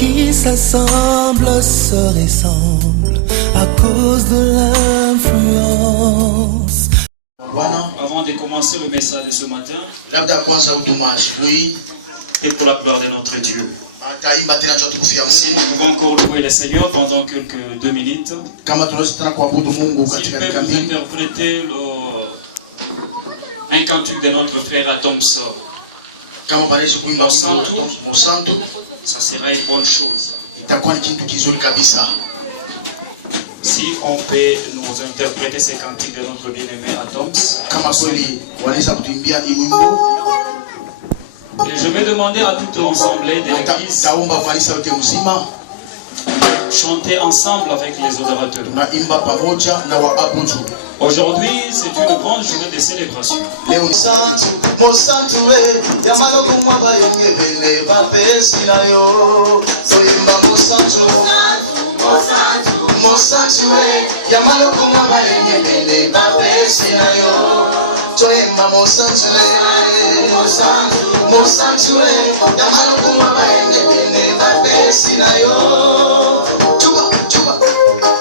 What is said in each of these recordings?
qui s'assemblent se ressemblent à cause de l'influence. Avant de commencer le message de ce matin, et pour la gloire de notre Dieu, si nous pouvons encore louer le Seigneur pendant quelques 2 minutes, s'il peut vous interpréter un cantique de notre frère Atomso, ça sera une bonne chose. Si on peut nous interpréter ces cantiques de notre bien-aimé Atoms. Et je vais demander à tout l'ensemble de l'église chanter ensemble avec les adorateurs. Aujourd'hui, c'est une grande journée de célébration.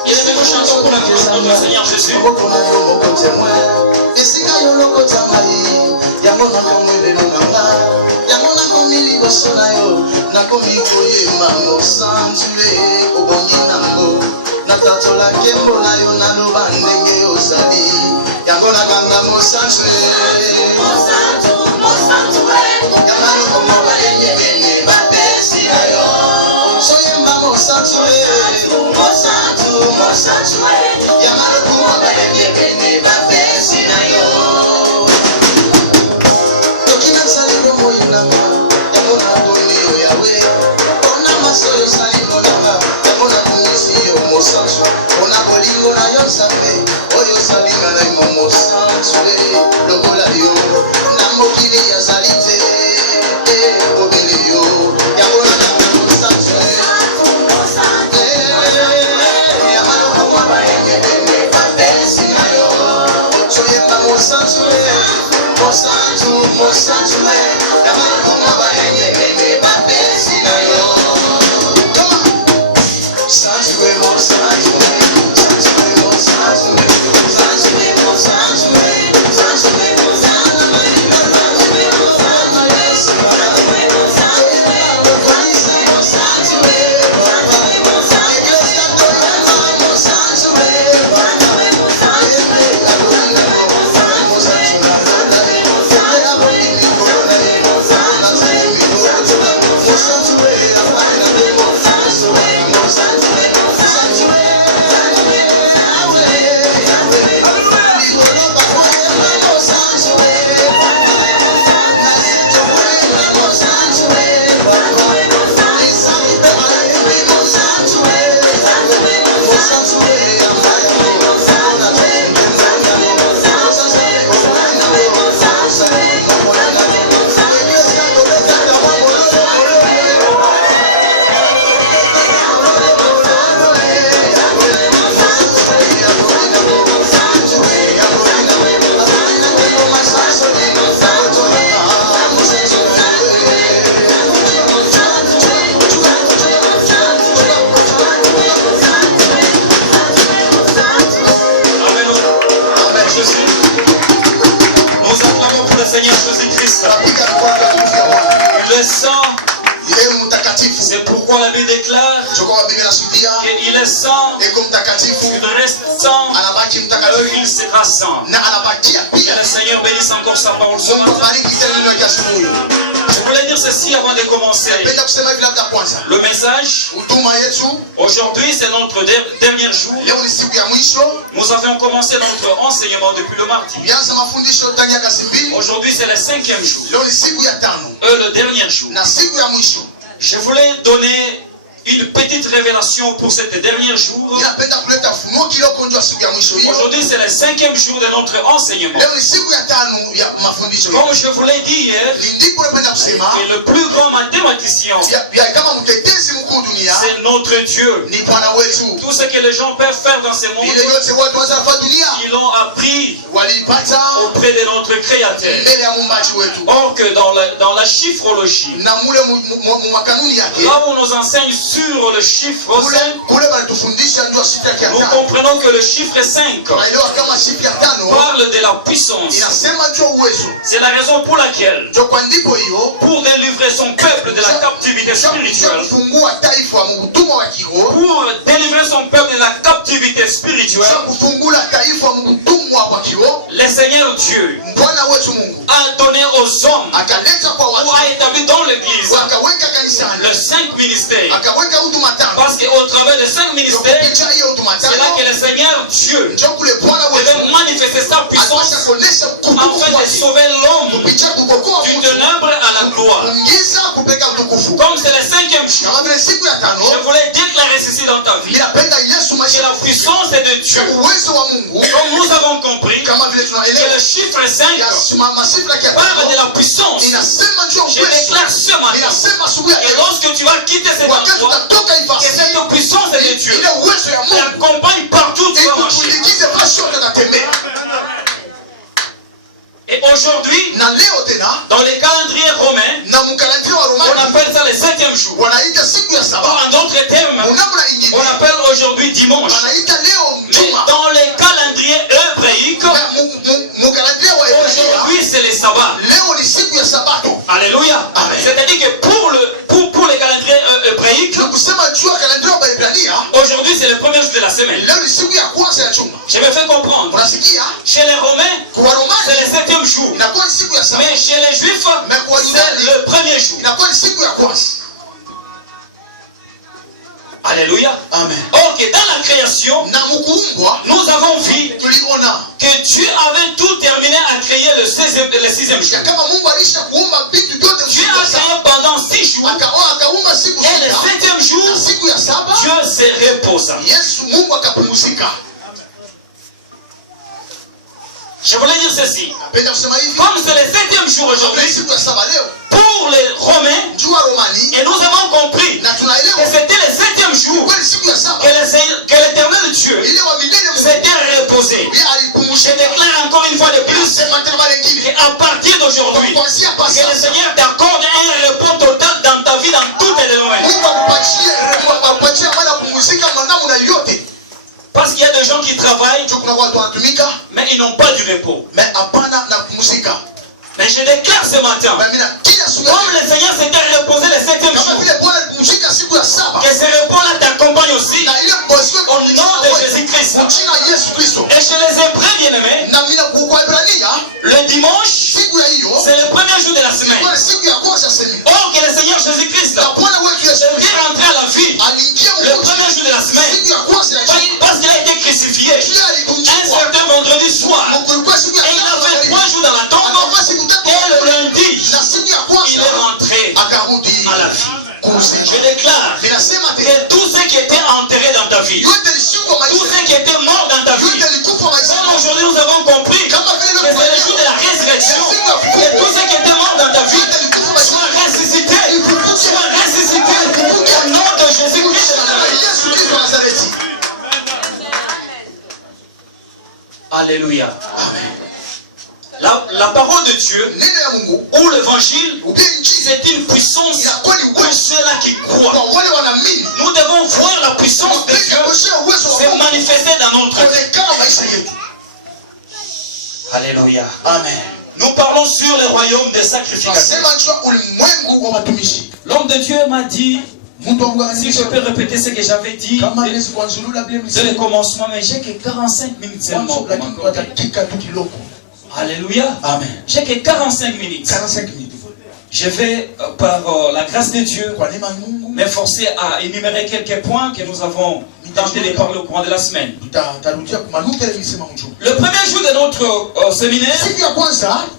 Il est venu chanter pour la gloire de notre Seigneur Jésus. C'est pourquoi la Bible déclare qu'il est saint, il reste saint, il sera saint. Que le Seigneur bénisse encore sa parole ce matin. Je voulais dire ceci avant de commencer. Le message, aujourd'hui c'est notre dernier jour. Nous avions commencé notre enseignement depuis le mardi. Aujourd'hui c'est le 5e jour. Le dernier jour. Je voulais donner une petite révélation pour cette dernière jour. Aujourd'hui c'est le 5e jour de notre enseignement. Comme je vous l'ai dit hier, que le plus grand mathématicien, c'est notre Dieu. Tout ce que les gens peuvent faire dans ce monde, ils l'ont appris auprès de notre Créateur. Or que dans la chiffrologie, là où on nous enseigne sur le chiffre 5, nous comprenons que le chiffre 5 parle de la puissance. C'est la raison pour laquelle, pour délivrer son peuple de la captivité spirituelle, pour délivrer son peuple de la captivité spirituelle, le Seigneur Dieu a donné aux hommes, ou a établi dans l'église, le 5 ministères. Parce qu'au travers des 5 ministères, c'est là que le Seigneur Dieu devait manifester sa puissance afin de sauver l'homme du ténèbre à la gloire. Comme c'est le 5e jour, je voulais déclarer ceci dans ta vie, que la puissance est de Dieu. Comme nous avons compris que le chiffre 5 parle de la puissance, je déclare ce matin, et lorsque tu vas quitter cet endroit, que cette puissance est de Dieu, t'accompagne partout où tu vas marcher. Et aujourd'hui, dans les calendriers romains, on appelle ça le 7e jour. En d'autres termes, on appelle aujourd'hui dimanche. Mais dans les calendriers hébraïques, aujourd'hui c'est le sabbat. Alléluia. C'est-à-dire que pour les calendriers hébraïques, aujourd'hui c'est le premier jour de la semaine. Je me fais comprendre. Chez les Romains, c'est le 7e jour. Mais chez les Juifs, c'est le premier jour. Alléluia. Amen. Ok, dans la création, nous avons vu que Dieu avait tout terminé à créer le 6e jour. Dieu a créé pendant 6 jours. Et le 7e jour, Dieu se reposa. Je voulais dire ceci. Comme c'est le 7e jour aujourd'hui, pour les Romains, et nous avons compris que c'était le 7e jour que l'Éternel Dieu s'était reposé. Je déclare encore une fois de plus qu'à partir d'aujourd'hui, que le Seigneur t'accorde un repos total dans ta vie, dans toutes les domaines. Parce qu'il y a des gens qui travaillent, mais ils n'ont pas du repos. Mais je déclare ce matin, comme le Seigneur s'était reposé le 7e jour, que ce repos-là t'accompagne aussi au nom de Jésus-Christ. Et chez les Hébreux bien-aimés, le dimanche, c'est le premier jour de la semaine. Or que le Seigneur Jésus-Christ est rentré à la vie le premier jour de la semaine, parce qu'il a été crucifié un certain vendredi soir. Et il a fait 3 jours dans la tombe. Et le lundi, il est rentré à la vie. Je déclare que tous ceux qui étaient enterrés dans ta vie, tous ceux qui étaient morts dans ta vie, comme aujourd'hui nous avons compris que c'est le jour de la résurrection, que tous ceux qui étaient morts dans ta vie soient ressuscités au nom de Jésus-Christ. Alléluia. Amen. La parole de Dieu ou l'évangile, c'est une puissance pour ceux-là qui croient. Nous devons voir la puissance de Dieu se manifester dans notre vie. Alléluia. Amen. Nous parlons sur le royaume des sacrificateurs. L'homme de Dieu m'a dit, si je peux répéter ce que j'avais dit dès le commencement, mais j'ai que 45 minutes seulement. Alléluia. Amen. J'ai que 45 minutes. Je vais, par la grâce de Dieu, m'efforcer à énumérer quelques points que nous avons tenté de parler au cours de la semaine. Le premier jour de notre séminaire,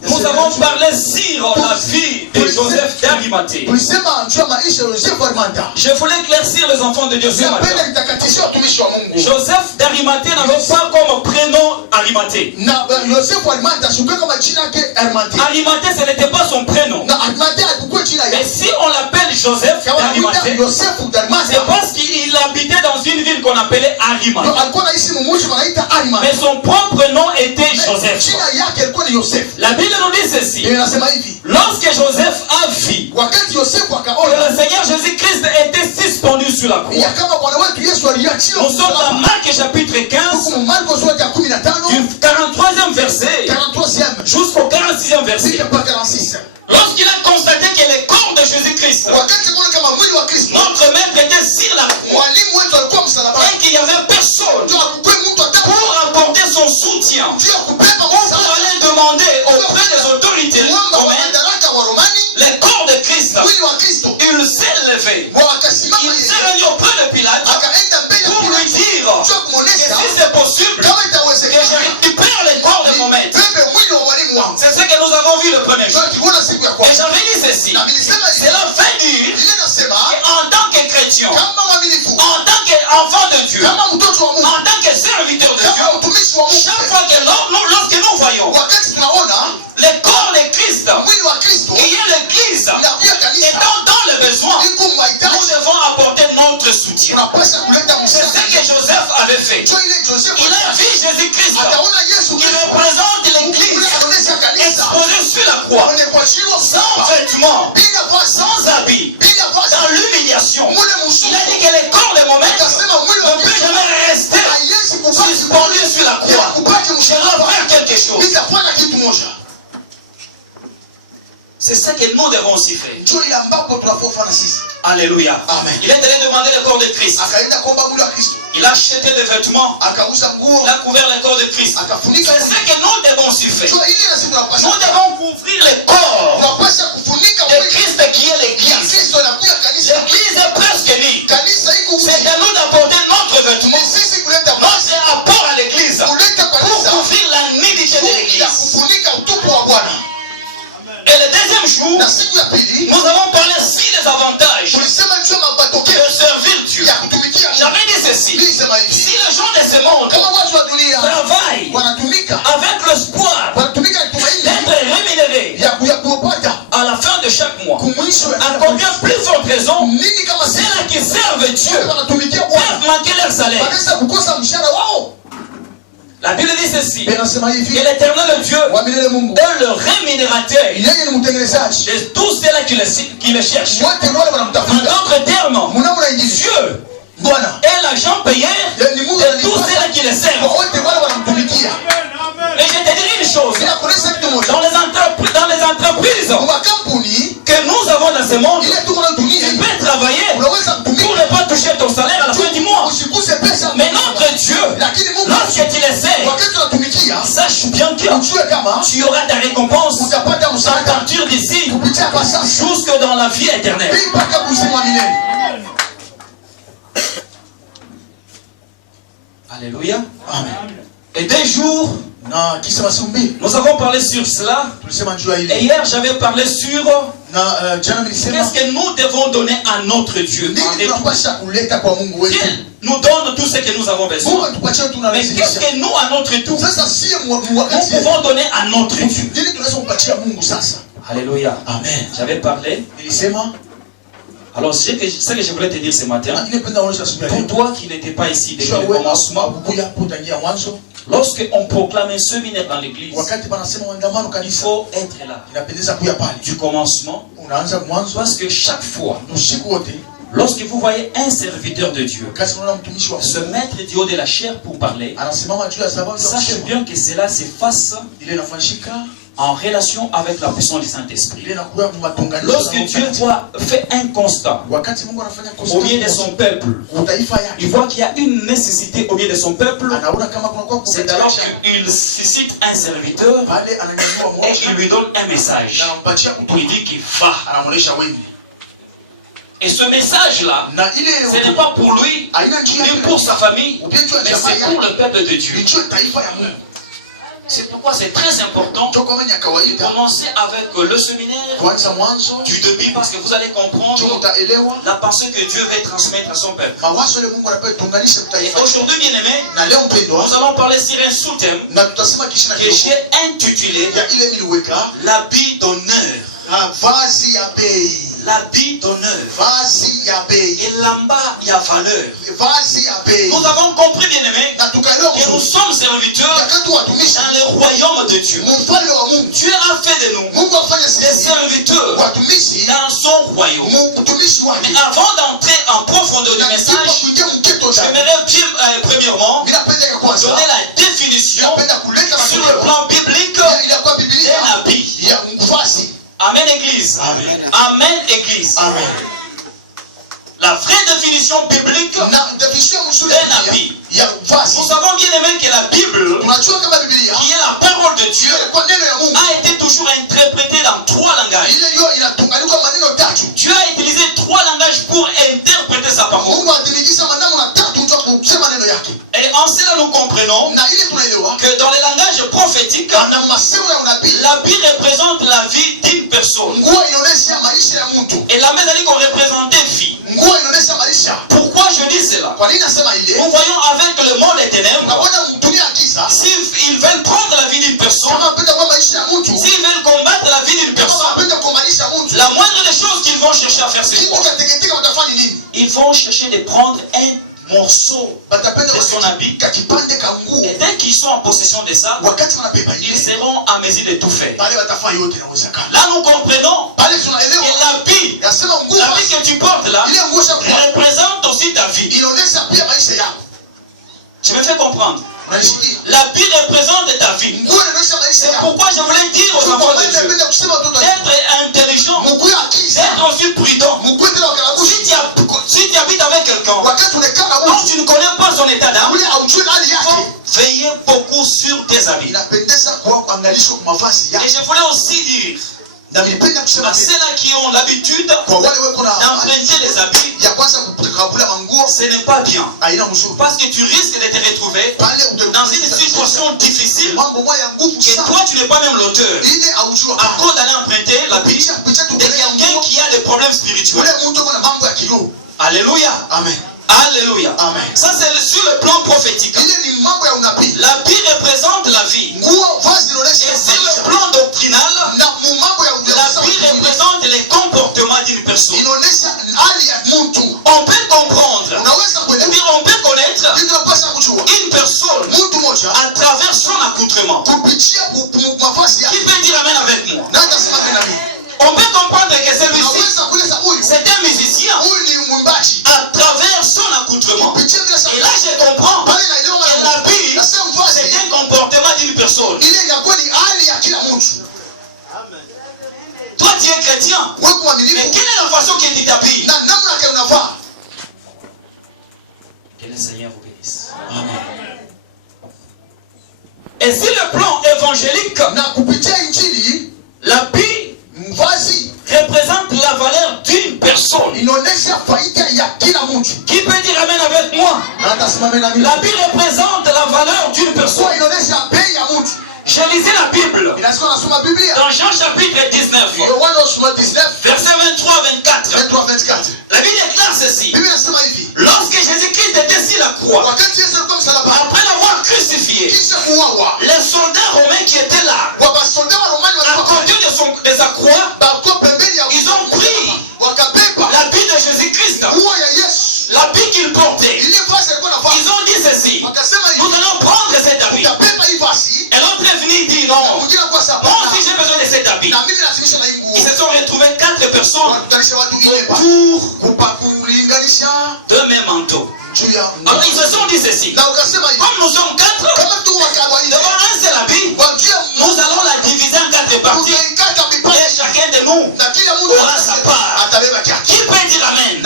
nous avons parlé sur la vie de Joseph d'Arimathée. Je voulais éclaircir les enfants de Dieu ce matin. Joseph d'Arimathée n'avait pas comme prénom Arimathée. Arimathée, ce n'était pas son prénom. Mais si on l'appelle Joseph d'Arimathée, c'est parce qu'il s'appelait Arimathée. Mais son propre nom était Joseph. La Bible nous dit ceci. Lorsque Joseph a vu que le Seigneur Jésus-Christ était suspendu sur la croix. Nous sommes dans Marc chapitre 15, du 43e verset jusqu'au 46e verset. Lorsqu'il a constaté que le corps de Jésus-Christ, notre maître, était sur la croix et qu'il n'y avait personne pour apporter son soutien, pour aller demander auprès des autorités romaines le corps de Christ, il s'est levé, il s'est venu auprès de Pilate pour lui dire que si c'est possible que je récupère le corps de mon maître. C'est ce que nous avons vu le premier jour. Et j'avais dit ceci. Cela fait dire qu'en tant que chrétien, en tant qu'enfant de Dieu, en tant que serviteur de Dieu, chaque fois que lorsque nous voyons le corps de Christ, qui est l'église, étant dans le besoin, nous devons apporter notre soutien. C'est ce que Joseph avait fait. Il a vu Jésus-Christ qui représente l'église exposée sur la croix, sans vêtements, sans habits, dans l'humiliation. Il a dit que le corps de mon maître ne peut jamais rester suspendu sur la croix. Je dois faire quelque chose. C'est ça que nous devons aussi faire. Alléluia. Amen. Il est allé demander le corps de Christ. Il a acheté des vêtements. Il a couvert le corps de Christ. C'est ce que nous devons aussi faire. Nous devons couvrir le corps de Christ qui est l'église. L'église est presque nue. C'est à nous d'apporter notre vêtement, notre apport à l'église, pour couvrir la nudité de l'église. Et le deuxième jour, nous avons parlé aussi des avantages de servir Dieu. J'avais dit ceci. Si les gens de ce monde travaillent avec l'espoir d'être rémunérés à la fin de chaque mois, à combien plus forte raison ceux-là qui servent Dieu peuvent manquer leur salaire. La Bible dit ceci, que l'Éternel Dieu est le rémunérateur de tous ceux-là qui le cherchent. En d'autres termes, Dieu est l'agent payeur de tous ceux-là qui le servent. Et je te dirai une chose, dans les entreprises que nous avons dans ce monde, tu peux travailler pour ne pas toucher ton salaire à la fin du mois. Mais notre Dieu, lorsque tu le sais, sache bien que tu auras ta récompense à partir d'ici jusque dans la vie éternelle. Alléluia. Amen. Et des jours, nous avons parlé sur cela. Et hier, j'avais parlé sur qu'est-ce que nous devons donner à notre Dieu. Il nous donne tout ce que nous avons besoin. Mais qu'est-ce que nous, à notre tour, nous pouvons donner à notre Dieu. Alléluia. Amen. J'avais parlé. Alors, ce que je voulais te dire ce matin, pour toi qui n'étais pas ici depuis le commencement, lorsqu'on proclame un séminaire dans l'église, il faut être là du commencement, parce que chaque fois, lorsque vous voyez un serviteur de Dieu se mettre du haut de la chair pour parler, sachez bien que cela se fasse en relation avec la puissance du Saint-Esprit. Lorsque Dieu fait un constat au milieu de son peuple, il voit qu'il y a une nécessité au milieu de son peuple, c'est alors qu'il suscite un serviteur et il lui donne un message. Il dit qu'il va. Et ce message-là, ce n'est pas pour lui, ni pour sa famille, mais c'est pour le peuple de Dieu. C'est pourquoi c'est très important de commencer avec le séminaire du début, parce que vous allez comprendre la pensée que Dieu veut transmettre à son peuple. Et aujourd'hui, bien aimé, nous allons parler sur un sous-thème que j'ai intitulé l'habit d'honneur. L'habit d'honneur. Elamba ya valeur. Nous avons compris, bien-aimés, que nous sommes serviteurs dans le royaume de Dieu. Dieu a fait de nous des serviteurs dans son royaume. Mais avant d'entrer en profondeur du message, j'aimerais bien, premièrement, donner la définition sur le plan biblique d'un habit. Amen, Église. Amen, Amen, Église. Amen. La vraie définition biblique d'un habit. Nous savons bien aimé que la Bible, qui est la parole de Dieu, a été toujours interprétée dans 3 langages. Dieu a utilisé 3 langages pour interpréter sa parole. Et en cela nous comprenons que dans les langages prophétiques, l'habit représente la vie d'une personne. Et la médaille qu'on représentait vie. Pourquoi je dis cela? Nous voyons avec le monde des ténèbres, s'ils veulent prendre la vie d'une personne, s'ils veulent combattre la vie d'une personne, la moindre des choses qu'ils vont chercher à faire, c'est quoi? Ils vont chercher de prendre un morceau de son habit, et dès qu'ils sont en possession de ça, ils seront en mesure de tout faire. Là nous comprenons que l'habit que tu portes là représente aussi ta vie. Je me fais comprendre. L'habit représente ta vie. C'est pourquoi je voulais dire aux enfants de Dieu d'être intelligent, d'être aussi prudent. Si tu habites avec quelqu'un dont tu ne connais pas son état d'âme, veillez beaucoup sur tes habits. Et je voulais aussi dire à ceux-là qui ont l'habitude d'emprunter les habits, ce n'est pas bien. Parce que tu risques de te retrouver dans une situation difficile que toi tu n'es pas même l'auteur. À cause d'aller emprunter l'habit de quelqu'un qui a des problèmes spirituels. Alléluia. Amen. Alléluia. Amen. Ça c'est sur le plan prophétique. L'habit représente la vie. Et sur le plan doctrinal, l'habit représente les comportements d'une personne. On peut comprendre, on peut connaître une personne à travers son accoutrement. Qui peut dire amen avec moi? On peut comprendre que celui-ci, c'est un musicien à travers son accoutrement. Et là, je comprends que l'habit, c'est un comportement d'une personne. Toi, tu es chrétien. Mais quelle est la façon que tu t'habilles? Que le Seigneur vous bénisse. Amen. Et si le plan évangélique, l'habit représente la valeur d'une personne. Qui peut dire amen avec moi? L'habit représente la valeur d'une personne. Je lisais la Bible dans Jean chapitre 19, verset 23-24. La Bible déclare ceci: lorsque Jésus-Christ était sur la croix, après l'avoir crucifié, les soldats romains qui étaient là, à côté de sa croix, ils ont pris l'habit de Jésus-Christ, l'habit qu'il portait. Ils ont dit ceci: nous allons prendre cet habit. Et l'autre est venu dire non, moi aussi j'ai besoin de cet habit. Ils se sont retrouvés 4 personnes pour 2 mêmes manteaux. Alors ils se sont dit ceci: comme nous sommes 4 devant un seul habit, nous allons la diviser en 4 parties et chacun de nous aura sa part. Qui peut dire amen?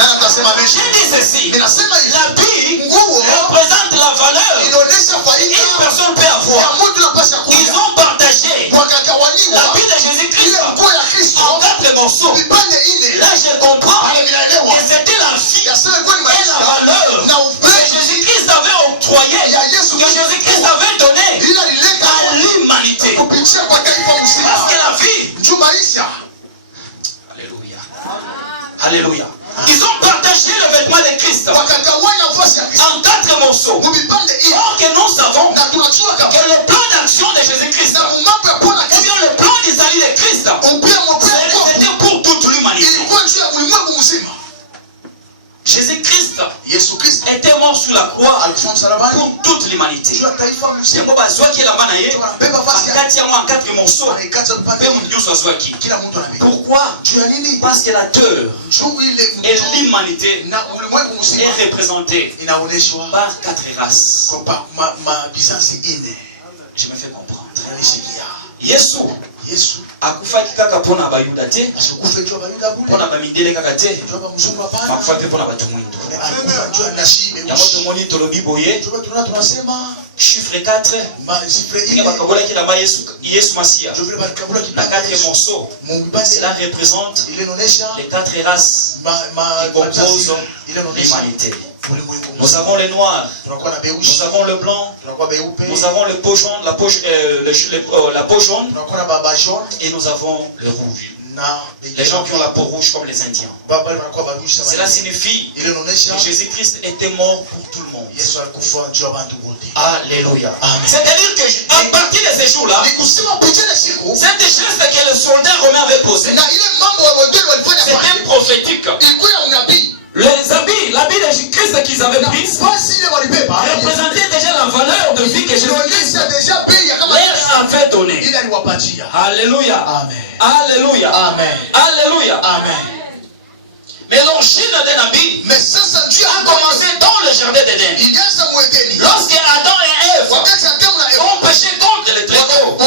J'ai dit ceci: l'habit représente la valeur qu'une personne peut avoir. Ils ont partagé l'habit de Jésus-Christ en 4 morceaux. Là je comprends que c'était la vie et la valeur que Jésus-Christ avait octroyé, que Jésus-Christ avait donné à l'humanité. Parce que la vie. Alléluia. Alléluia. Ils ont partagé le vêtement de Christ en 4 morceaux. Or que nous savons que le plan d'action de Jésus-Christ, ou bien le plan du salut de Christ, c'était pour toute l'humanité. Jésus-Christ était mort sur la croix pour toute l'humanité. Pourquoi? Parce que la terre et l'humanité est représentée par 4 races. Je me fais comprendre. Yesu akufaki kaka pona bayuda te, pona bamindele kaka te, akufaki pona batu mwindo. Yamoto moni tolobi boye chiffre 4 bakabola ki na Yesu Masia. La 4e morceau, cela représente les 4 races qui composent l'humanité. Nous avons les noirs, nous avons le blanc, nous avons le peau jaune, la peau jaune, et nous avons le rouge. Les gens qui ont la peau rouge comme les Indiens. Cela signifie que Jésus-Christ était mort pour tout le monde. Alléluia. C'est-à-dire qu'à partir de ces jours-là, cette geste que le soldat romain avait posée, c'était prophétique. Les habits, l'habit de Jésus-Christ qu'ils avaient pris représentait déjà la valeur de vie que Jésus-Christ leur avait donnée. Alléluia. Amen. Alléluia. Amen. Alléluia. Amen. Mais l'origine d'un habit a commencé dans le jardin d'Éden. Lorsque Adam et Ève ont péché contre les tréteaux,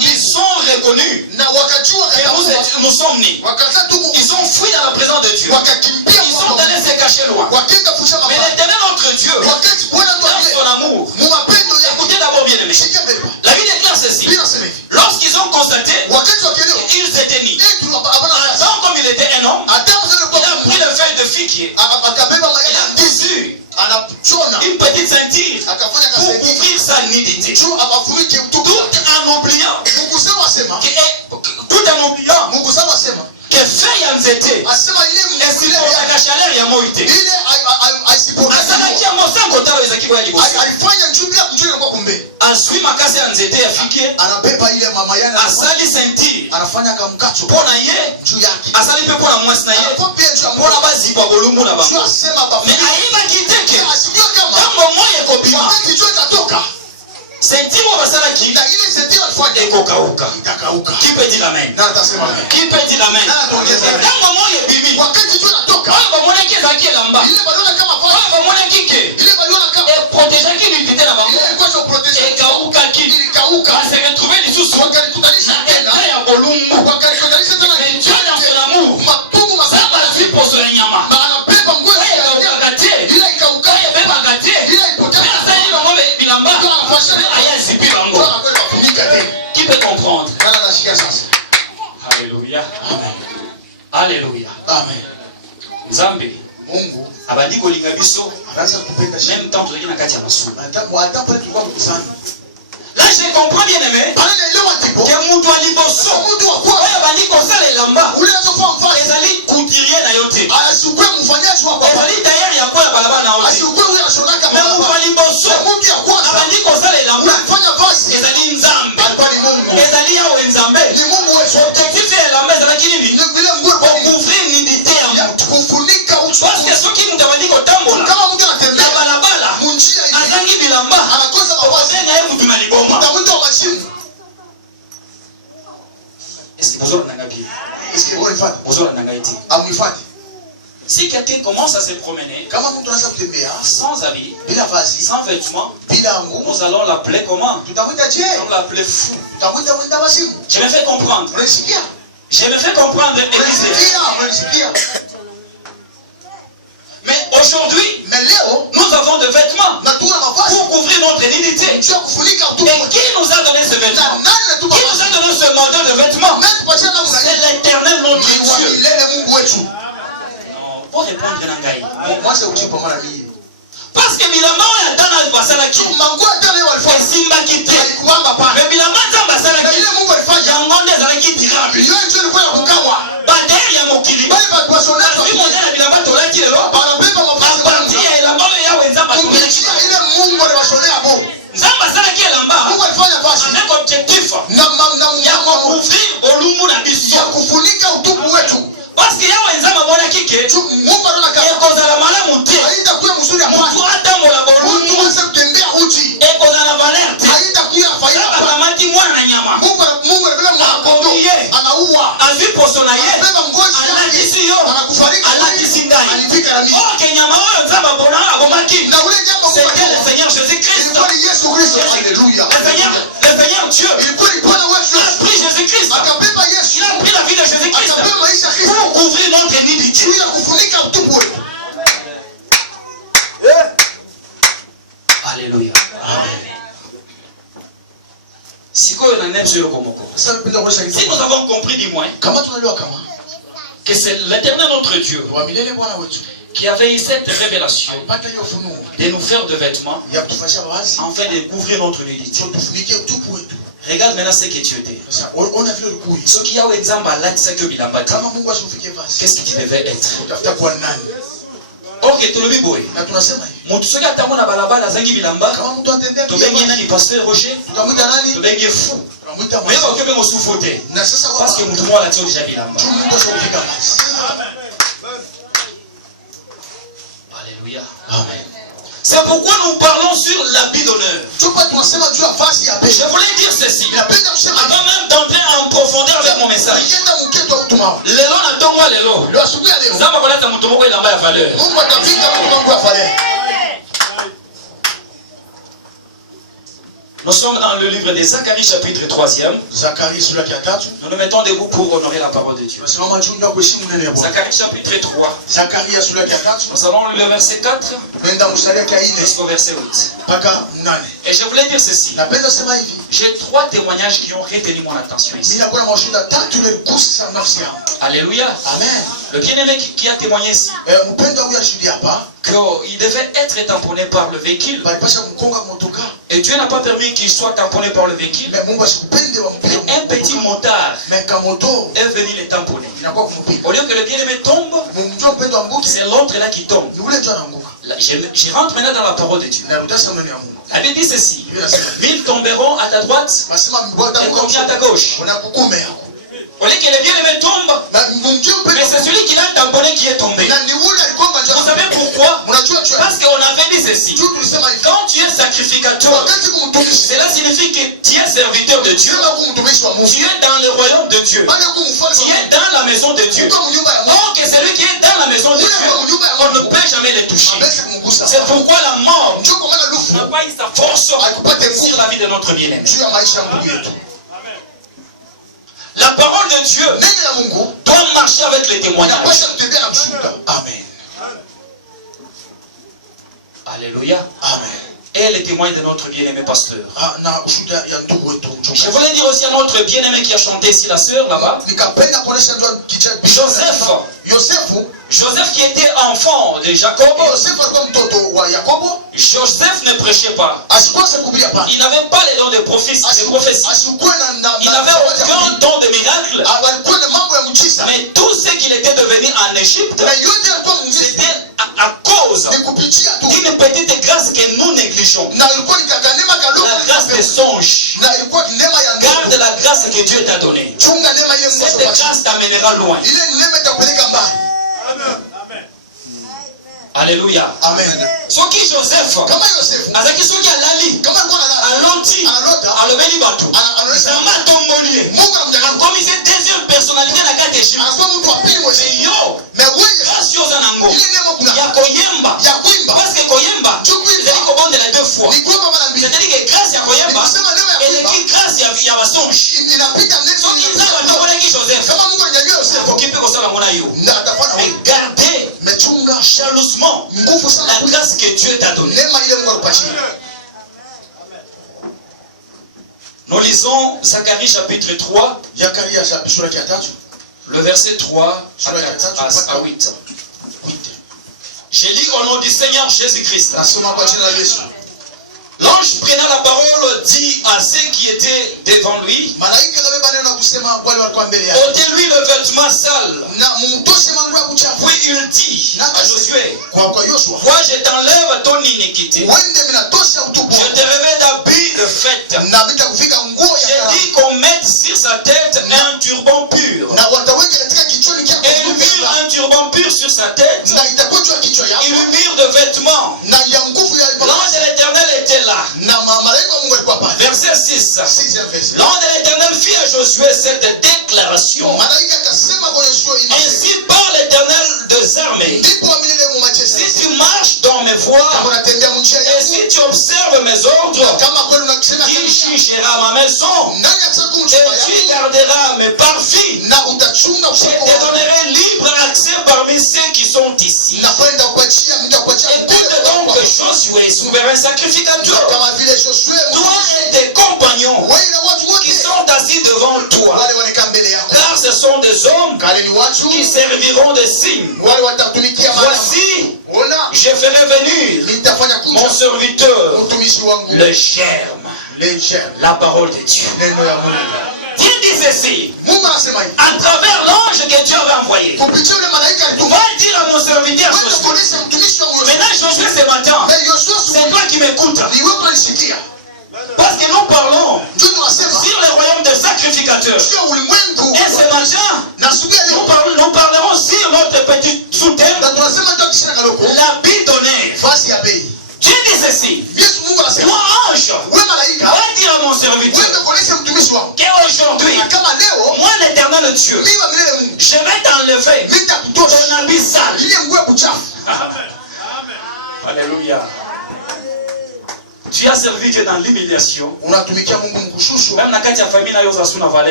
ils sont reconnus que nous sommes nés. Ils ont fui dans la présence de Dieu. Ils sont allés se cacher loin. Mais l'Éternel notre Dieu, dans son amour, écoutez d'abord bien aimé. La Bible déclare ceci. Lorsqu'ils ont constaté qu'ils étaient nés, Adam comme il était un homme, il a pris le feuille de figuier, il a cousu une petite ceinture pour couvrir sa nudité, tout en oubliant que feuille en zété et si la chaleur ya moïté asui makasi ya nzete ya fike asali senti pona ye asali mpe pona mwasi na ye pona bazibwa bolumbu na bango me ayebaki teke ntango moyi ekobima senti mo basalaki ekokauka. Qui peut dire amen? Qui peut dire amen? Ntango moyi ebimi oyo bamonaki ezalaki elamba oyo bamonaki ke eprotegeaki nudité na bango ekawukaki base retrouve lisusu na ya bolumbu. Mais Dieu dans son amour samba azwi poso ya nyama ekawukaka te ebebaka te asali bango bilamba aya zipi bango. Qui peut comprendre? Alléluia. Alléluia. Amen. Nzambe Mungu abandi kolinga biso même temps tozaki na kati ya masumu. Là je comprends bien aimé que mutu aliboso oyo abandi kosala elamba ezali couturier na yo te, ezali tailleur ya koya balaba na yo te, mais mutu aliboso abandi kosala elamba ezali Nzambe, ezali yawe Nzambe. Objectif ya elamba ezalaki nini? Kocouvrir nudité ya mutu. Parce que soki mutu abandi kotambola na balabala azangi bilamba okosenga ye mutu na liboma. Est-ce que vous avez si quelqu'un commence à se promener sans habit, sans vêtements, nous allons l'appeler comment? Nous allons l'appeler fou. Je me fais comprendre. Je me fais comprendre. Mais aujourd'hui, nous avons des vêtements pour couvrir notre nudité. Et qui nous a donné ce vêtement? Qui nous a donné ce modèle de vêtements? C'est l'Éternel notre Dieu. Pour répondre à parce que bilamba oyo atana basalaki esimbaki te, mais bilamba nzambe asalaki yango nde ezalaki durable. Badere ya mokili azwi modele ya bilamba tolaki lelo apartir ya elamba oyo yawe nzambe nzambe asalaki elamba avec objectif ya kocouvrir bolumbu na biso. Parce que yawe nzambe amonaki ke ekozala malamu Alléluia. Amen. Si nous avons compris du moins que c'est l'Éternel notre Dieu qui avait eu cette révélation de nous faire de vêtements afin de couvrir notre nudité. Regarde maintenant ce que tu étais. Ce qui a exemple à l'âge, c'est que qu'est-ce que tu devais être? Ok, tu le vis boy. Mutu soki atambo na balabala zangi bilamba. To bengi nani pasteur Rocher? To bengi fou. Mais ba okebengo soufote. Parce que mutu mo la tio déjà bilamba. Alléluia. Amen. C'est pourquoi nous parlons sur l'habit d'honneur. Je voulais dire ceci. Avant même d'entrer en profondeur avec mon message. Lelo na tongo lelo. Zamba kolata mutu moko elamba ya valeur. Nous sommes dans le livre de Zacharie chapitre 3e. Nous nous mettons debout pour honorer la parole de Dieu. Zacharie chapitre 3. Nous allons le verset 4 jusqu'au verset 8. Et je voulais dire ceci. J'ai 3 témoignages qui ont retenu mon attention ici. Alléluia. Amen. Le bien-aimé qui a témoigné ici qu'il devait être tamponné par le véhicule. Et Dieu n'a pas permis qu'il soit tamponné par le véhicule. Mais un petit motard est venu le tamponner. Au lieu que le bien-aimé tombe, c'est l'autre là qui tombe. Là, je rentre maintenant dans la parole de Dieu. La Bible dit ceci. Villes tomberont à ta droite et combien à ta gauche. Au lieu que le bien-aimé tombe, mais c'est celui qui l'a tamponné qui est tombé. Vous savez pourquoi? Parce qu'on avait dit ceci. Quand tu es sacrificateur, cela signifie que tu es serviteur de Dieu. Tu es dans le royaume de Dieu. Tu es dans la maison de Dieu. Donc celui qui est dans la maison de Dieu, on ne peut jamais le toucher. C'est pourquoi la mort n'a pas eu sa force sur la vie de notre bien-aimé. La parole de Dieu doit marcher avec les témoignages. Amen. Alléluia. Amen. Et les témoins de notre bien-aimé pasteur. Je voulais dire aussi à notre bien-aimé qui a chanté ici, la sœur là-bas. Joseph qui était enfant de Jacob. Joseph ne prêchait pas. Il n'avait pas les dons de prophétie. Il n'avait aucun don de miracle. Mais tout ce qu'il était devenu en Égypte, c'était à cause d'une petite grâce que nous négligeons. La grâce des songes. Garde la grâce que Dieu t'a donnée. Cette grâce t'amènera loin. Alléluia. Amen. Soki Joseph, azaki soki alali, alonti, alobeli bato, zama tombolié, akomise deuxième personnalité na kati Égypte. Yo, grâce yoza nango, ya koyemba, parce que koyemba, ezali kobondela 2 fois. C'est-à-dire que grâce ya koyemba, eleki grâce ya basonge. Soki nzaba tobolaki Joseph, akoki mpe kosala mona yo. Mais gardez jalousement la grâce que Dieu t'a donnée. Nous lisons Zacharie chapitre 3, le verset 3 à 8. J'ai lu au nom du Seigneur Jésus-Christ. L'ange prenant la parole dit à ceux qui étaient devant lui, ôtez-lui le vêtement sale. Puis il dit à Josué, moi je t'enlève ton iniquité. Je te revêt d'habits de fête. J'ai dit qu'on mette sur sa tête un turban pur. Et il mit un turban pur sur sa tête. Il lui mit de vêtements. L'ange de l'Éternel était là. Verset 6. L'ange de l'Éternel fit à Josué cette déclaration. Ainsi parle l'Éternel des armées. Si tu marches dans mes voies et si tu observes mes ordres, qui jugera ma maison et tu garderas mes parvis. Je te donnerai libre accès parmi ceux qui sont ici. Écoute donc Josué, souverain sacrificateur. Toi et tes compagnons qui sont assis devant toi. Car ce sont des hommes qui serviront de signes. Voici, je ferai venir mon serviteur, le germe, la parole de Dieu. Dieu dit ceci, à travers l'ange que Dieu avait envoyé. Va dire à mon serviteur Josué. Maintenant Josué ce matin, c'est toi qui m'écoutes. Parce que nous parlons sur le royaume des sacrificateurs. Et ce matin, nous parlerons sur notre petit sous-thème, l'habit donné. Dieu dit ceci, toi ange, va dire à mon serviteur qu'aujourd'hui, moi l'éternel Dieu, je vais t'enlever ton habit sale. Alléluia. Tu as servi Dieu dans l'humiliation. Même dans la famille,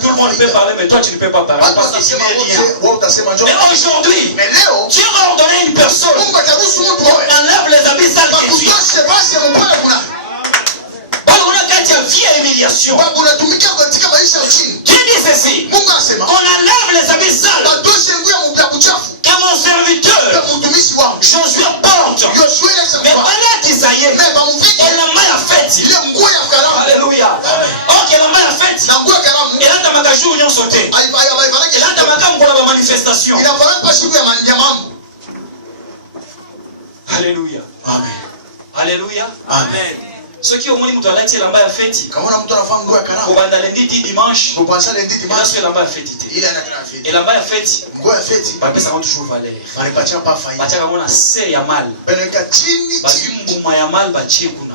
tout le monde peut parler, mais toi tu ne peux pas parler parce que tu n'es rien. Mais aujourd'hui, Dieu va ordonner une personne qui enlève les habits sales que tu as. Humiliation. Dieu dit ceci, on enlève les habits sales que mon serviteur Josué porte. Mais voilà qu'Isaïe, elle a mal à fête. Alléluia. Oh, qu'elle a mal à fête. Elle a ta magajou union sauté. Elle a ta magam pour la manifestation. Alléluia. Amen. Alléluia. Amen. Ceux qui ont monté la fête, là-bas à fête. Au banda lundi dimanche. Il a fait là-bas à fête. Et là-bas à fête. Bah ça rend toujours valeur. Bah ça rend un serre ya mal. Bah yumbu ya mal bah tchekuna.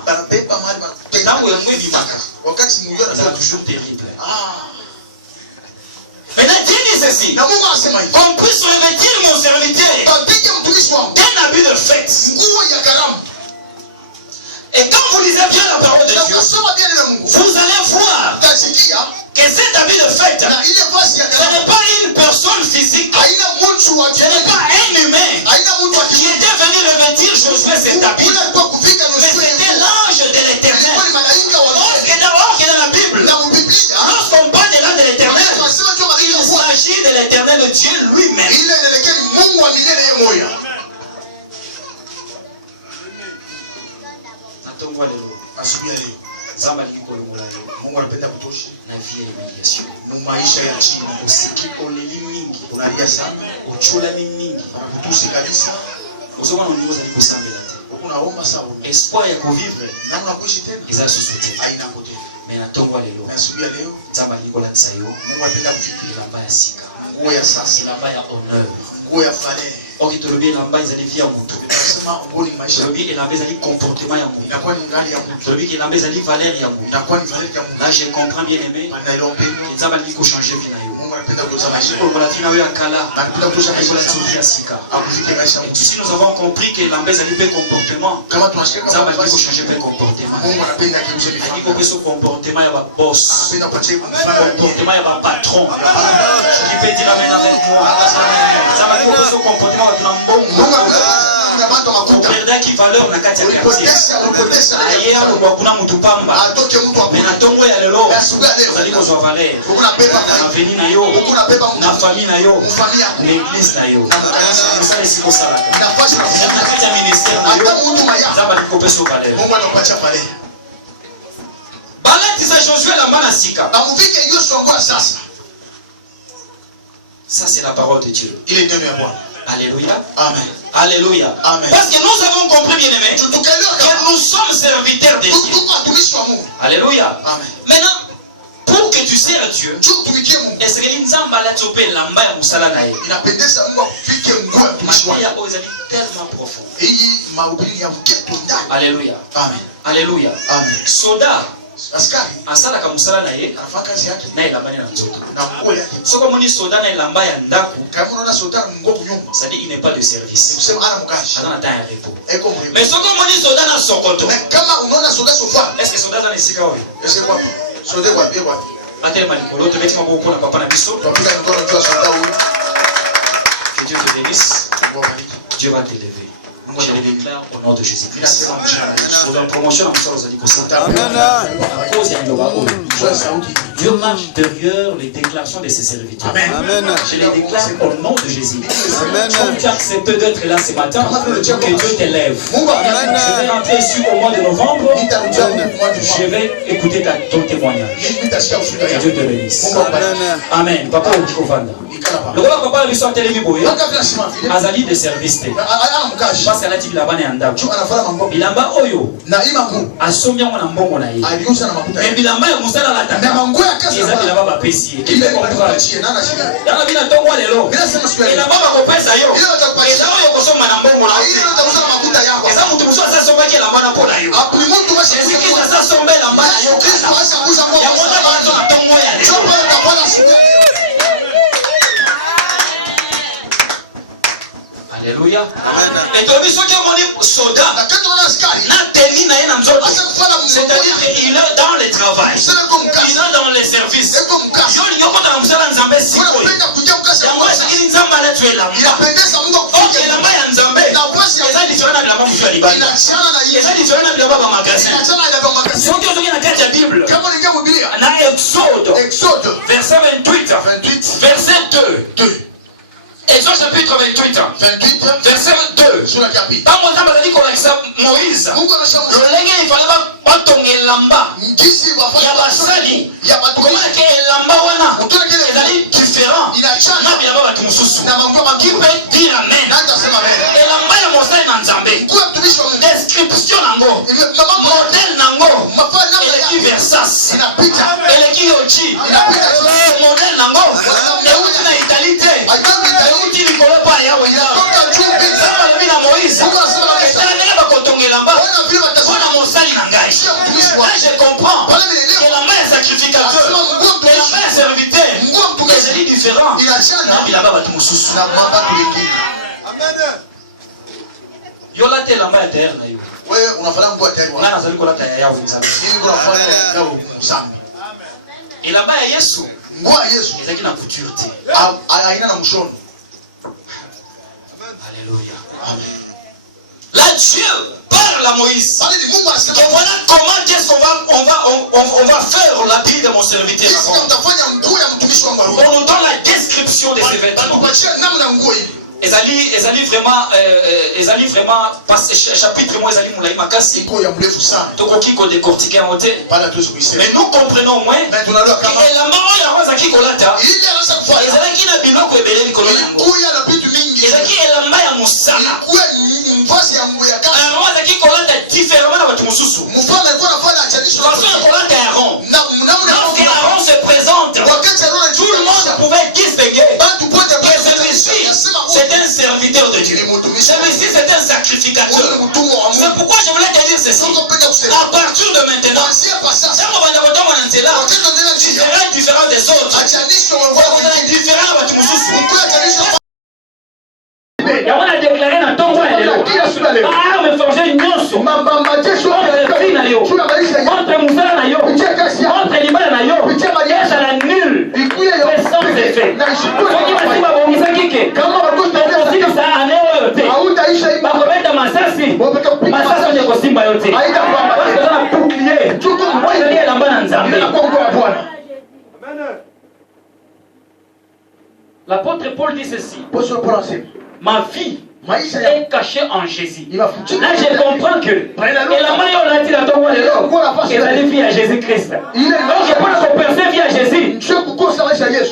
Tango ya mwe bimaka. C'est toujours terrible. Maintenant Dieu dit ceci. Qu'on puisse revêtir mon serviteur d'un habit de fête. Et quand vous lisez bien la parole de Dieu, vous allez voir que cet habit de fête, ce n'est pas une personne physique, ce n'est pas un humain qui était venu revêtir Josué cet habit, mais c'était l'ange de l'Éternel. Or que dans la Bible, lorsqu'on parle de l'ange de l'Éternel, il s'agit de l'Éternel Dieu lui-même. Mungu anapenda kutosha na vile humiliation. Maisha ya chini usiki oleli mingi. Unalia sana, uchula mingi. Kutusi kabisa. Uzoma uniongoza niko sambe la tena. Unaomba sana. Espoir ya kuvivre. Namna kuishi tena. Iza susute. Haina kote. Mais natongwa lelo. Asubuhi leo nzamba liko la tsayo. Mungu anapenda kufikiri lamba ya sika. Nguo ya sasa, lamba ya honneur. Nguo ya valeur. Okitolobie lamba izali via mtu. Nasema ngoni maisha. Tolobie elamba izali comportement ya mtu. Inakuwa ni ngali ya mtu. Tolobie elamba izali valeur ya mtu. Inakuwa ni valeur ya mtu. Là je comprends bien aimé. Nzamba liko changer vie na yo. Mungu anapenda kutoza maisha. Kwa la vie na yo akala. Anapenda kutoza maisha la tsuvia sika. Akufike maisha mtu. Si nous avons compris que lamba izali pe comportement. Kama tunashika kama Nzamba liko changer pe comportement. Mungu anapenda keuze vie. Iko peso comportement ya ba boss. Anapenda kupatia comportement ya ba patron. Qui peut dire amen avec moi. Nzamba liko peso comportement na mbongo. Qui valeur na kati ya quartier. Aye alikuwa kuna mtu pamba. Mena tongo ya lelo. Uzali ko zwa valeur. Na veni na yo. Na famille na yo. Na église na yo. Ça ici ko sala. Na kati ya ministère na yo. Nzamba liko peso valeur. Mungu anakupatia valeur. Balati za Josué la mana sika. Amuvike Yoshua ngwa sasa. Ça c'est la parole de Dieu. Il est donné à moi. Alléluia. Amen. Alléluia. Amen. Parce que nous avons compris, bien aimé, que nous sommes serviteurs de Dieu. Alléluia. Amen. Maintenant, pour que tu sers Dieu, est-ce que l'Inzamba l'a topé l'amba ya musala na ye? Makia ozali tellement profond. Alléluia. Amen. Alléluia. Amen. Soda askari asala kamusala na ye na elamba na nzoto soko moni soda na elamba ya ndako kama unaona soda ngobu nyumba ça dit il n'est pas de service usema ana mkashi ana temps ya repos mais soko moni soda na sokoto kama unaona soda sofa est-ce que soda za nisika wewe est-ce que quoi soda kwa bien quoi atele malikolo to beti maboko na papa na biso tupika ngoro njoo soda huyo que Dieu te bénisse Dieu va t'élever Je les déclare au nom de Jésus-Christ. Pour la promotion, Dieu marche derrière les déclarations de ses serviteurs. Je les déclare au nom de Jésus. Comme tu as accepté d'être là ce matin, que Dieu t'élève. Je vais rentrer ici au mois de novembre. Je vais écouter ton témoignage. Que Dieu te bénisse. Amen. Papa Okikovanda. Le roi papa lui sont télé biboye. Azali de service. Parce qu'elle a dit bilamba na ndako. Bilamba oyo. Asomya mwana mbongo na ye. Mais bilamba ya musala la tata. Eza bilamba ba pesi. Yana bina tongwa lelo. Bilamba ba kopesa yo. Eza oyo kosoma na mbongo na yo. Eza mutu muso asa somba ke lamba na pola yo. Ezi ki asa somba lamba na yo. Ya mwana ba to na tongwa ya lelo. Alléluia. Et donc, ceux qui ont dit soldat, c'est-à-dire qu'il est dans le travail, il est dans les services. Exode, verset 28, verset 2. Exode chapitre 28, verset 2. Moïse, le il fallait pas tomber lamba. Yabasali, comment est-ce que lamba wana? C'est différent. Qui peut dire amen? Et lamba ya mosai na nzambe. Description nango, modèle nango. Elle est Versace, elle est Yochi, modèle nango. Et où tu n'as Italie? Uti likolo pa ya wena. Saba lobi na Moïse. Etala ndenge bakotonga lamba. Wana mosali na ngai. Là je comprends que lamba est sacrificateur. Que lamba est serviteur. Mais c'est différent. Na bilamba batu mususu. Yo la te lamba ya terre na yo. Wewe unafanya mbwa terre. Ngana nazali kola ta ya nzambe. Ili kunafanya ya nzambe. Elamba ya Yesu. Ngwa Yesu. Ezaki na couture te. Aina na mshono. Alléluia. Amen. Là Dieu parle à Moïse. Et voilà comment est-ce qu'on va faire la vie de mon serviteur. On nous donne la description de ces vêtements. Ezali vraiment chapitre moi ezali moulaï makasi tokoki ko décortiquer en côté mais nous comprenons au moins que la mort ya roza ki kolata ezali na biloko ebele likolo yango ezali elamba ya musala roza ki kolata différemment na batu mususu parce que kolata ya rond lorsque Aaron se présente tout le monde pouvait distinguer que celui-ci c'est un serviteur de Dieu. Celui-ci c'est un sacrificateur. C'est pourquoi je voulais te dire ceci. À partir de maintenant, tu seras différent des autres. Tu seras différent de tous. Et on a déclaré dans ton coin. Ah, mais forger une noce. Entre Moussa Nayo, entre Libana Nayo, et à la nulle puissance des faits. L'apôtre Paul dit ceci. Ma vie est cachée en Jésus. Là je comprends que ils allaient vivre à Jésus-Christ. Donc je pense qu'on peut vivre à Jésus.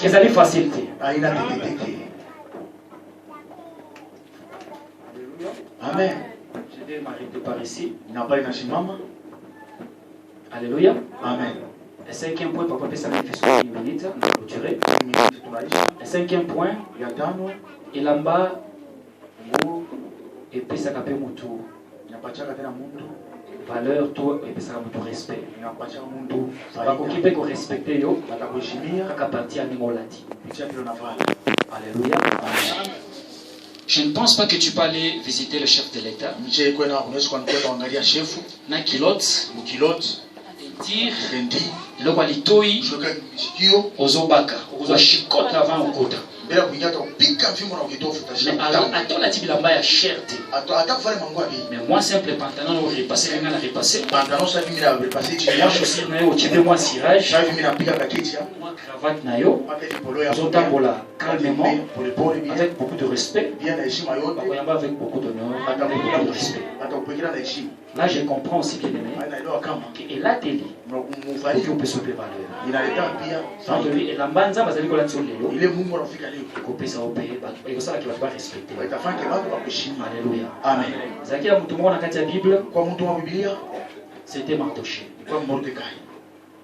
Ils allaient faciliter. Amen. Je vais m'arrêter par ici. Alléluia. Amen. Le cinquième point, papa peut s'arrêter sur une minute, on va clôturer. Le cinquième point, il en bas, et puis ça capé mutu. Valeur, tout, et puis ça mutu respect. Va s'occuper de respecter yo, à partir de Mimolati. Alléluia. Amen. Je ne pense pas que tu peux aller visiter le chef de l'État. Na kilote, dire le walitoi ozobaka ozashikota avant okuta bila kuingia tupika mfimo na ukitofu mais attends la tibilamba ya cherté mais moi simple pantalon au repasser rien à repasser pantalon ça vient à repasser tu moi chaussure na yo tibe moi cirage ça vient à piquer paquet moi cravate na yo zotambola calmement avec beaucoup de respect bakoyamba avec beaucoup d'honneur avec beaucoup de respect. Là je comprends aussi bien aimé et là télé il peut se préparer sans de lui et la banza bazali kola tsolelo il est mungu rafika leo kopesa opé ba ekosala ki ba respecter itafanya watu wakuheshimu. Alléluia Amen. Zakia mtu mmoja kati ya Biblia kwa mtu wa Biblia c'était Mardoché kwa Mordekai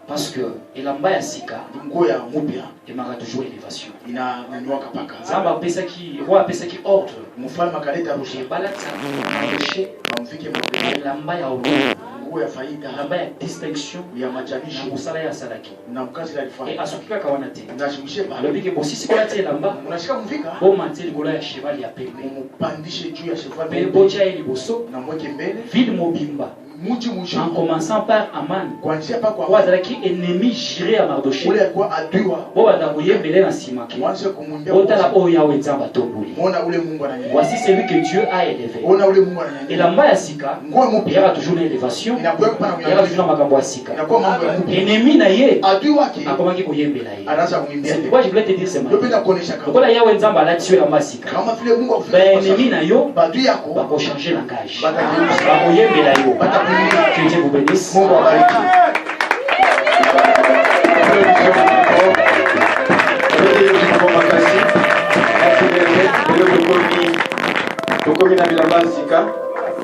parce que elamba ya sika nguo ya mupya imara toujours élévation inanyanyua kapaka zamba pesa ki roi pesa ki ordre mfalme akaleta ruhusa balata Mardoché bamfike Mordekai elamba ya nguo ya faida elamba ya distinction ya majanisho na musala ya salaki na mkazi alifanya et asukika kawana te ndashimishie ba alobike bosisi kola te elamba unashika mfika boma te likola ya cheval ya pepe mpandishe juu ya cheval pe bocha eli boso na mweke mbele ville mobimba en commençant par Aman kwa azalaki ennemi juré à Mardoché bo batakoye mbele na sima ke otala oyo yawe nzambe atomboli voici celui que Dieu a élevé elamba ya sika eyaka toujours na élévation eyaka toujours na makambo ya sika ennemi na ye akomaki koyembela ye c'est pourquoi je voulais te dire ce matin lokola yawe nzambe alati yo elamba ya sika baennemi na yo bakochange langage bakoyembela yo. Que Dieu vous bénisse. Mungu awabariki.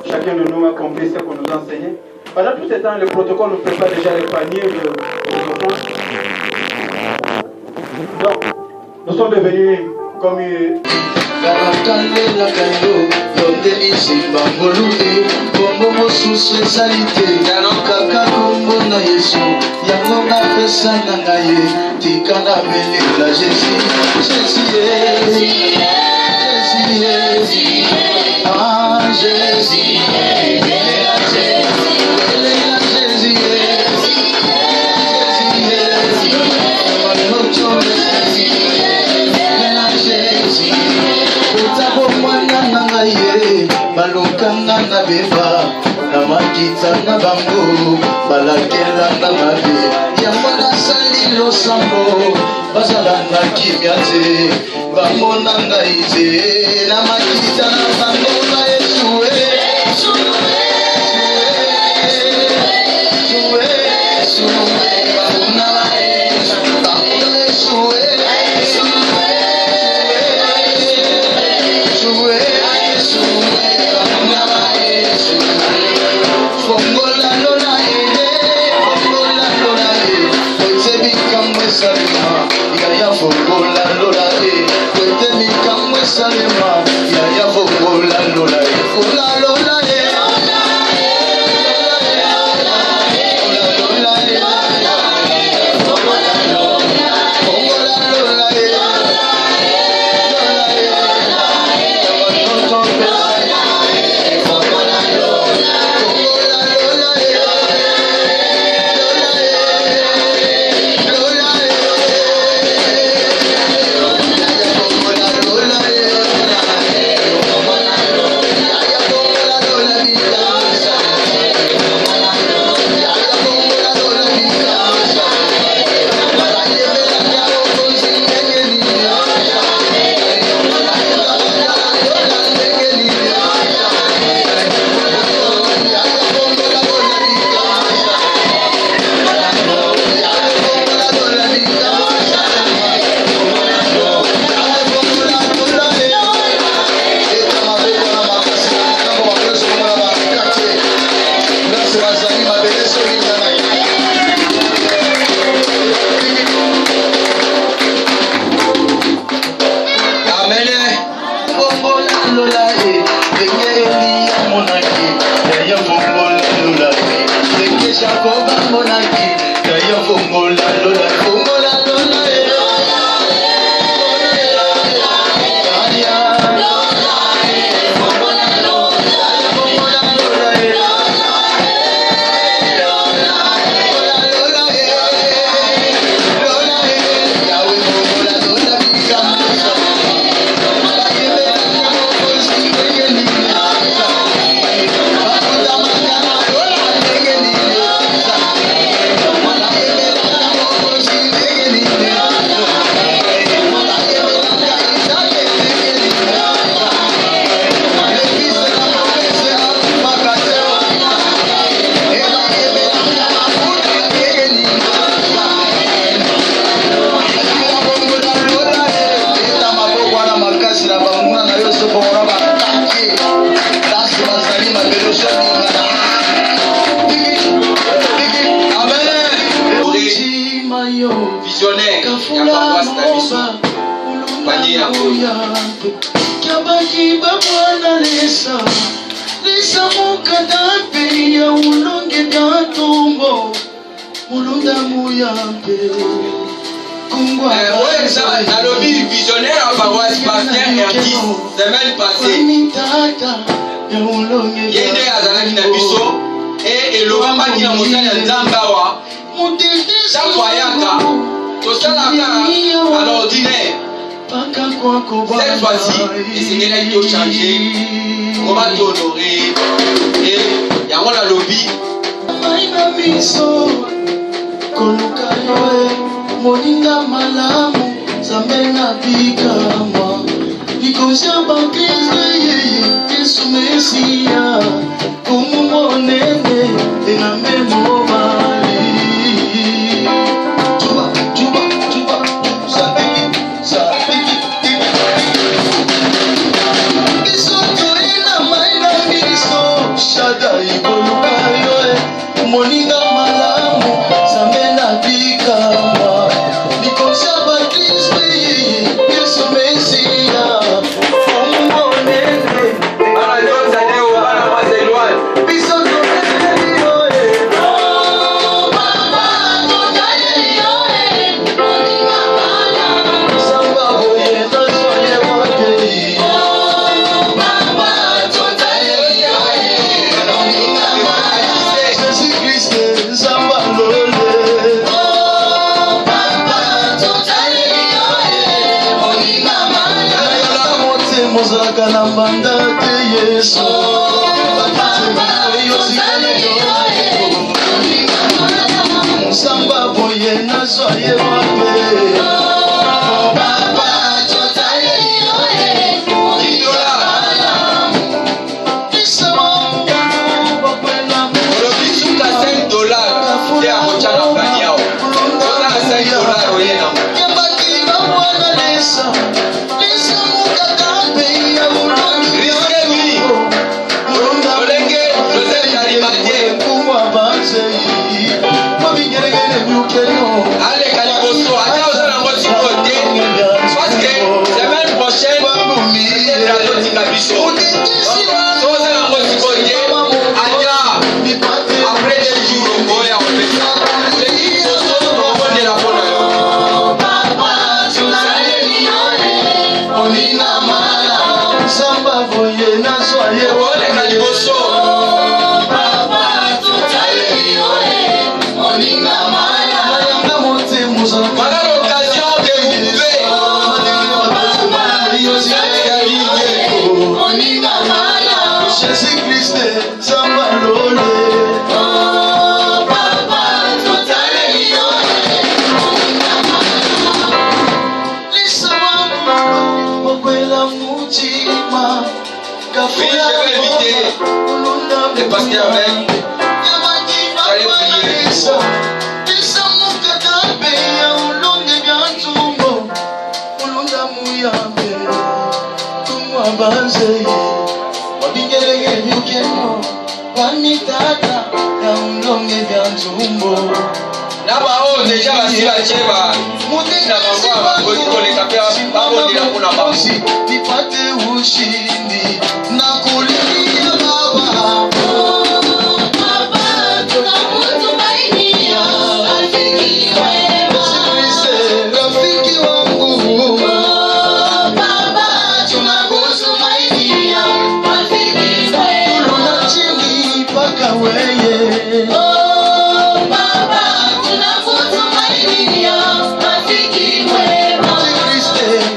Chacun de nous a compris ce qu'on nous enseignait. Pendant tout ce temps, le protocole nous prépare déjà les paniers de offrandes. Donc, nous sommes devenus comme Barakandela kayo yondeli simba ngolube kombo mosusu ezali te kaka kombo na Yesu yango napesa na ngai tika na belela Jésus ah Jésus belela balokanga na beba na makita na bango balakela na mabe yango nasali losambo bazala na kimia te bamona ngai te na makita na bango na Yesu Kabaki babwana lesa lesa mukadape ya ulonge gatombo mulunda muyampe kungwa nalobi visionnaire à paroisse pasteur Erdis semaine passée yende azalaki na biso et elobambaki na mosali ya nzambe awa chaque ayaka tosalaka à l'ordinaire. Cette fois-ci, il s'est dit de changer, comment t'honorer, et il y a un lobby. Moninga malamu zamena bikama Nikosia bakristo yeye Yesu Mesia Kumumonene Ena memo mali Juba, juba, juba Sabiki, sabiki Isoto ina maina miso Shada ikoluka yoe Moninga malamu zamena bikama Yesu Musamba boye na soye wape Baba chotale yoe Nipate ushindi na kulilia Baba. Baba tunakutumainia, rafiki wema, rafiki wangu. Baba tunakutumainia, rafiki wema, tuna chini mpaka weye. Baba tunakutumainia, rafiki wema,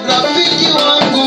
rafiki wangu.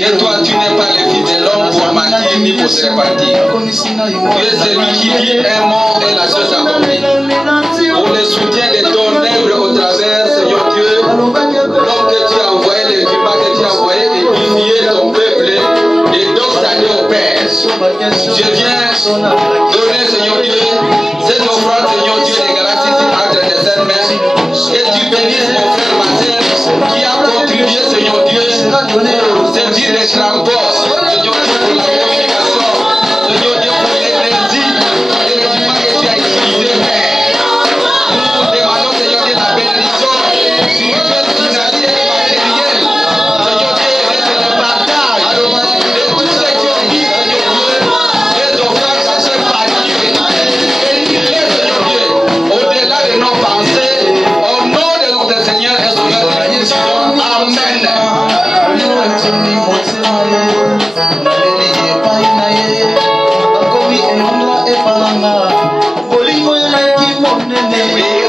Que toi tu n'es pas le fils de l'homme pour mentir ni pour se répartir. Tu es celui qui dit un mot et la chose accomplie. Pour le soutien de ton œuvre au travers, Seigneur Dieu, l'homme que tu as envoyé, les humains que tu as envoyé, édifier ton peuple et donc t'aller au Père. Je viens donner, Seigneur Dieu, cette offrande, Seigneur Dieu, de grâce ici entre tes saintes mains. Que tu bénisses mon frère, ma sœur, qui a contribué, Seigneur Dieu, pour servir les transports, Seigneur Dieu, pour la communication, Seigneur Dieu, pour l'énergie et les humains que tu as utilisés, Père. Nous demandons, Seigneur Dieu, la bénédiction spirituelle, financière et matérielle. Seigneur Dieu, et le partage de tout ce qui ont dit, Seigneur Dieu, les offrandes à ce panier. Bénis-les, Seigneur Dieu, au-delà de nos pensées, au nom de notre Seigneur et Sauveur Jésus. Amen. Oui.